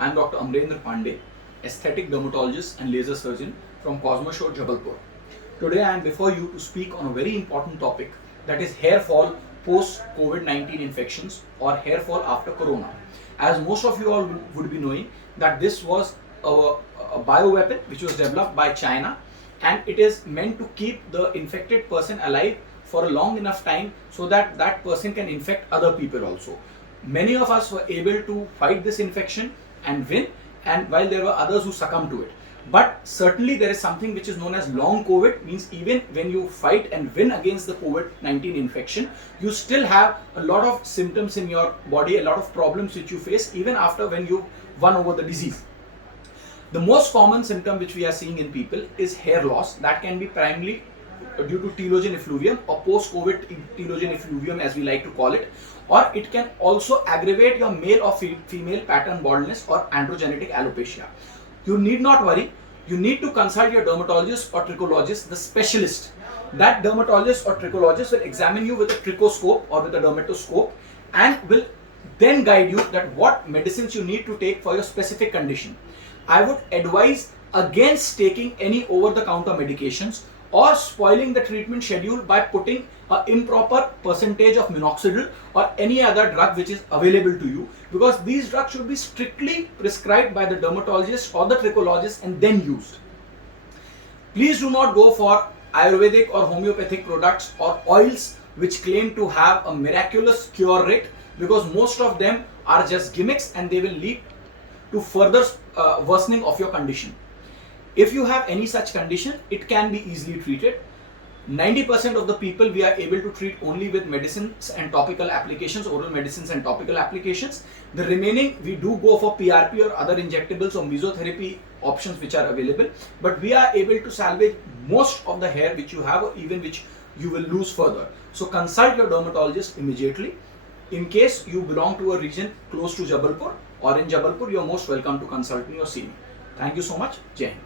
I am Dr. Amrendra Pandey, aesthetic dermatologist and laser surgeon from Cosmoshore, Jabalpur. Today I am before you to speak on a very important topic, that is hair fall post COVID-19 infections or hair fall after corona. As most of you all would be knowing that this was a bioweapon which was developed by China, and it is meant to keep the infected person alive for a long enough time so that that person can infect other people also. Many of us were able to fight this infection and win, and while there were others who succumbed to it. But certainly there is something which is known as long COVID, means even when you fight and win against the COVID-19 infection, you still have a lot of symptoms in your body, a lot of problems which you face even after when you won over the disease. The most common symptom which we are seeing in people is hair loss. That can be primarily due to telogen effluvium or post-COVID telogen effluvium as we like to call it, or it can also aggravate your male or female pattern baldness or androgenetic alopecia. You need not worry. You need to consult your dermatologist or trichologist, the specialist. That dermatologist or trichologist will examine you with a trichoscope or with a dermatoscope and will then guide you that what medicines you need to take for your specific condition. I would advise against taking any over-the-counter medications or spoiling the treatment schedule by putting an improper percentage of minoxidil or any other drug which is available to you, because these drugs should be strictly prescribed by the dermatologist or the trichologist and then used. Please do not go for Ayurvedic or homeopathic products or oils which claim to have a miraculous cure rate, because most of them are just gimmicks and they will lead to further worsening of your condition. If you have any such condition, it can be easily treated. 90% of the people we are able to treat only with medicines and topical applications, oral medicines and topical applications. The remaining we do go for PRP or other injectables or mesotherapy options which are available, but we are able to salvage most of the hair which you have or even which you will lose further. So consult your dermatologist immediately. In case you belong to a region close to Jabalpur or in Jabalpur, you are most welcome to consult me or see me. Thank you so much. Jai Hind.